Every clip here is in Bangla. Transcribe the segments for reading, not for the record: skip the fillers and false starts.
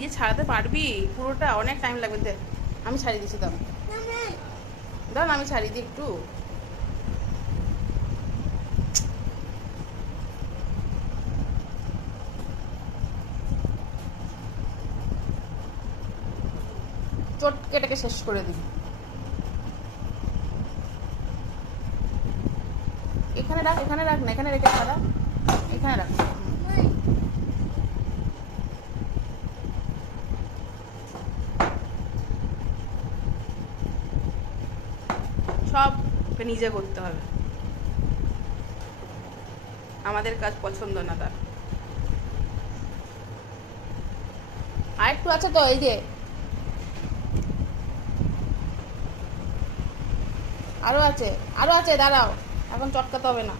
নিজে ছাড়াতে পারবি পুরোটা? অনেক টাইম লাগবে। দেখ আমি ছাড়িয়ে দিচ্ছি, দাও দাও না, আমি ছাড়িয়ে দিই একটু। চটকে এটাকে শেষ করে দিবি। এখানে রাখ, এখানে রাখ না, এখানে রেখে ছাড়া, এখানে রাখ। সব নিজে করতে হবে, আমাদের কাজ পছন্দ না তার। আর একটু আছে তো, এই যে আরো আছে, আরো আছে, দাঁড়াও, এখন চটকাতে হবে না।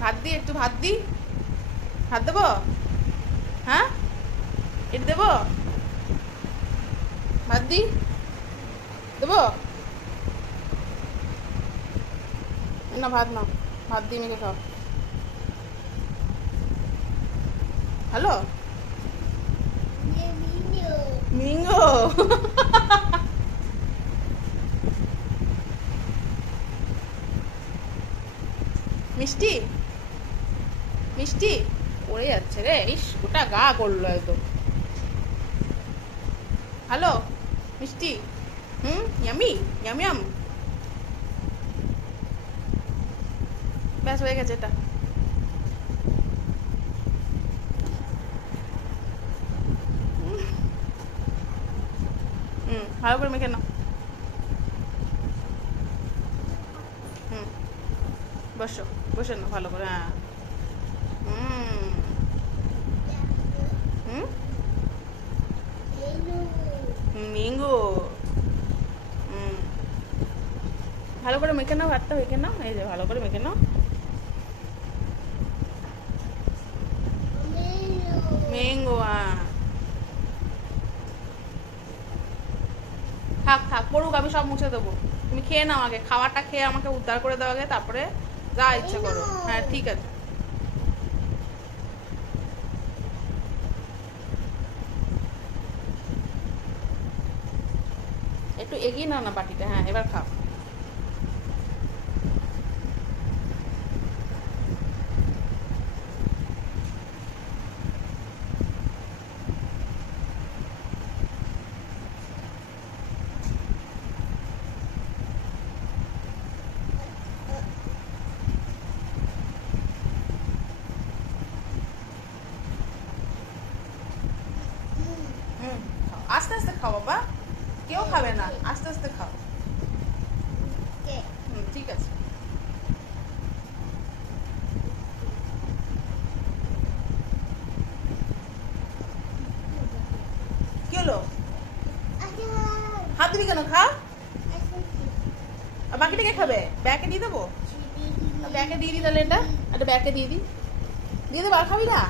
ভাত দি, একটু ভাত দি, ভাত দেবো? হ্যাঁ, এটা দেবো? ভাত দি, দেবো না? ভাত না, ভাত দিয়ে মেখে খাও। হ্যালো মিঙ্গো। মিষ্টি মিষ্টি পড়ে যাচ্ছে রে, ইস ওটা গা করলো একদম। হ্যালো মিষ্টি, ইয়ামি ইয়াম ইয়াম। ব্যাস হয়ে গেছে এটা। ভালো করে মেখে নাও। বসো, বসে নাও ভালো করে। হ্যাঁ, মিঙ্গো। ভালো করে মেখে নাও, ভাতটা মেখে নাও, এই যে ভালো করে মেখে নাও। ম্যাঙ্গো, থাক থাক পড়ুক, আমি সব মুছে দেবো। তুমি খেয়ে নাও আগে, খাবারটা খেয়ে আমাকে উদ্ধার করে দাও আগে, তারপরে যা ইচ্ছে করো। হ্যাঁ ঠিক আছে। একটু এগিয়ে নাও না বাটিটা। হ্যাঁ এবার খাও। আস্তে আস্তে খাও বাবা, কেউ খাবে না, আস্তে আস্তে খাও। ঠিক আছে। কি হলো? হাত দিবি কেন? খা। বাকিটা কে খাবে? ব্যাকে দিয়ে দেবো? ব্যাকে দিয়ে দিই তাহলে, এটা একটা ব্যাকে দিয়ে দিই, দিয়ে দেবো। আর খাবি না?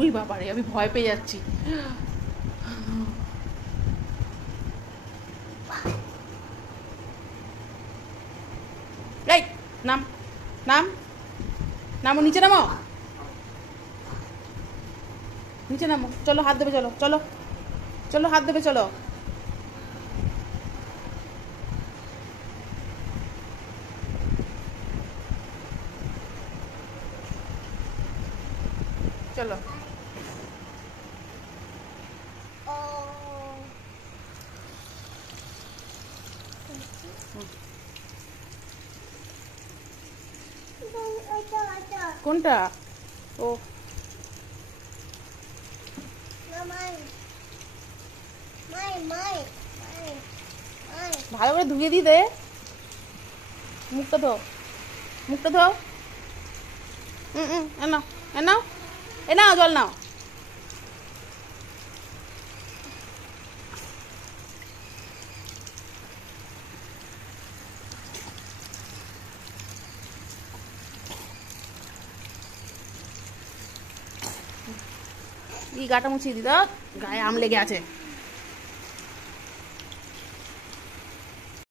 উই বাবারে, আমি ভয় পেয়ে যাচ্ছি। এই নাম, নাম, নামো, নিচে নামো, নিচে নামো। চলো হাত দেবে, চলো চলো চলো, হাত দেবে, চলো। চলো। কোনটা? ও ভালো করে ধুয়ে দি দে, মুখটা ধো, মুখটা ধো। নাও, নাও, নাও, জল নাও। এই গাটা মুছিয়ে দি, গায়ে আম লেগে আছে।